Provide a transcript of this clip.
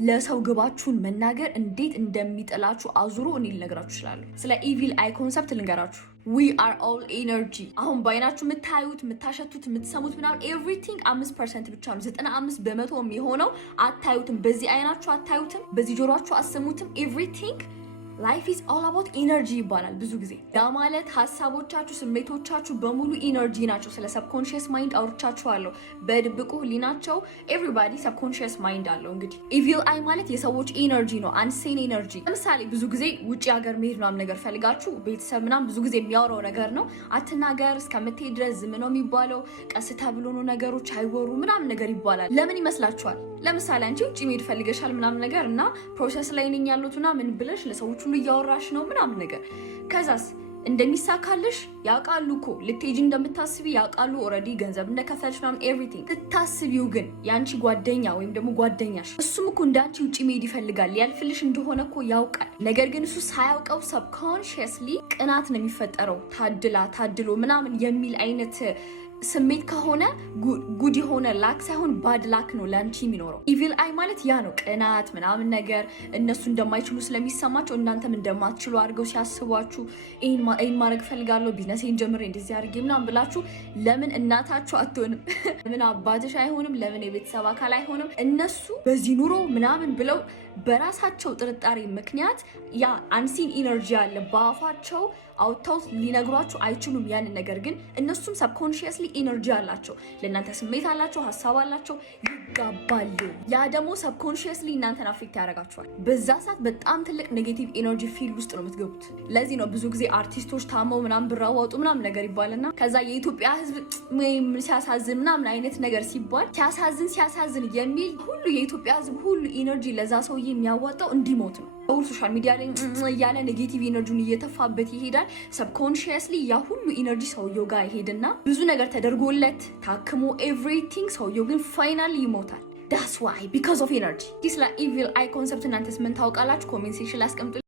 ለሰው ግባችሁን መናገር እንዴት እንደሚጥላችሁ አዙሮ እኔ ልነግራችሁ እችላለሁ። ስለ ኢቪል አይ ኮንሰፕት ልንገራችሁ። we are all energy። አሁን ባይናችሁ የምታዩት የምታሸቱት የምትሰሙት ምናምን ኤቭሪቲንግ 5% ብቻ ነው። 95% የሚሆነው አታዩትም። በዚህ አይናችሁ አታዩትም፣ በዚህ ጆሮአችሁ አሰሙትም። ኤቭሪቲንግ ላይፍ ኢዝ ኦል አባውት ኢነርጂ ይባላል ብዙ ጊዜ። ያ ማለት ሀሳቦቻችሁ፣ ስሜቶቻችሁ በሙሉ ኢነርጂ ናቸው። ስለ ሰብኮንሽየስ ማይንድ አውርቻችኋለሁ። በድብቁ ህሊናቸው ኤቭሪባዲ ሰብኮንሽየስ ማይንድ አለው። እንግዲህ ኢቪል አይ ማለት የሰዎች ኢነርጂ ነው፣ አንሴን ኢነርጂ። ለምሳሌ ብዙ ጊዜ ውጭ ሀገር መሄድ ምናምን ነገር ፈልጋችሁ ቤተሰብ ምናምን ብዙ ጊዜ የሚያወራው ነገር ነው። አትናገር እስከምትሄድ ድረስ ዝም ነው የሚባለው። ቀስ ተብሎ ነው ነገሮች አይወሩ ምናምን ነገር ይባላል። ለምን ይመስላችኋል? ለምሳሌ አንቺ ውጭ መሄድ ፈልገሻል ምናምን ነገር እና ፕሮሰስ ላይ ነኝ ያሉት ምናምን ብለሽ ለሰዎች ሁሉ እያወራሽ ነው ምናምን ነገር። ከዛስ እንደሚሳካልሽ ያውቃሉ እኮ ልትሄጂ እንደምታስቢ ያውቃሉ። ኦልሬዲ ገንዘብ እንደከፈልሽ ምናምን ኤቭሪቲንግ። ስታስቢው ግን የአንቺ ጓደኛ ወይም ደግሞ ጓደኛሽ እሱም እኮ እንዳንቺ ውጭ መሄድ ይፈልጋል፣ ያልፍልሽ እንደሆነ እኮ ያውቃል። ነገር ግን እሱ ሳያውቀው ሰብኮንሽየስሊ ቅናት ነው የሚፈጠረው። ታድላ ታድሎ ምናምን የሚል አይነት ስሜት ከሆነ ጉድ የሆነ ላክ ሳይሆን ባድ ላክ ነው ለአንቺ የሚኖረው። ኢቪል አይ ማለት ያ ነው። ቅናት ምናምን ነገር እነሱ እንደማይችሉ ስለሚሰማቸው እናንተም እንደማትችሉ አድርገው ሲያስቧችሁ ይህን ማድረግ ፈልጋለሁ ቢዝነሴን ጀምሬ እንደዚህ አድርጌ ምናምን ብላችሁ ለምን እናታችሁ አትሆንም? ለምን አባትሽ አይሆንም? ለምን የቤተሰብ አካል አይሆንም? እነሱ በዚህ ኑሮ ምናምን ብለው በራሳቸው ጥርጣሬ ምክንያት ያ አንሲን ኢነርጂ አለ በአፋቸው አውጥተው ሊነግሯችሁ አይችሉም ያንን ነገር። ግን እነሱም ሰብኮንሽየስሊ ኢነርጂ አላቸው፣ ለእናንተ ስሜት አላቸው፣ ሀሳብ አላቸው፣ ይጋባሉ። ያ ደግሞ ሰብኮንሽየስሊ እናንተን አፌክት ያደርጋችኋል። በዛ ሰዓት በጣም ትልቅ ኔጌቲቭ ኤነርጂ ፊልድ ውስጥ ነው የምትገቡት። ለዚህ ነው ብዙ ጊዜ አርቲስቶች ታመው ምናምን ብር አዋጡ ምናምን ነገር ይባልና ከዛ የኢትዮጵያ ሕዝብ ወይም ሲያሳዝን ምናምን አይነት ነገር ሲባል ሲያሳዝን የሚል ሁሉ የኢትዮጵያ ሕዝብ ሁሉ ኢነርጂ ለዛ ሰውዬ የሚያዋጣው እንዲሞት ነው። ሁሉ ሶሻል ሚዲያ ላይ እያለ ኔጌቲቭ ኢነርጂውን እየተፋበት ይሄዳል። ሰብኮንሽየስሊ ያ ሁሉ ኢነርጂ ሰውየው ጋር ይሄድና ብዙ ነገር ተደርጎለት ታክሞ ኤቭሪቲንግ ሰውየው ግን ፋይናሊ ይሞታል። ዳትስ ዋይ ቢኮዝ ኦፍ ኢነርጂ። ስለ ኢቪል አይ ኮንሰፕት እናንተስ ምን ታውቃላችሁ? ኮሜንት ሴክሽን ላይ አስቀምጡ።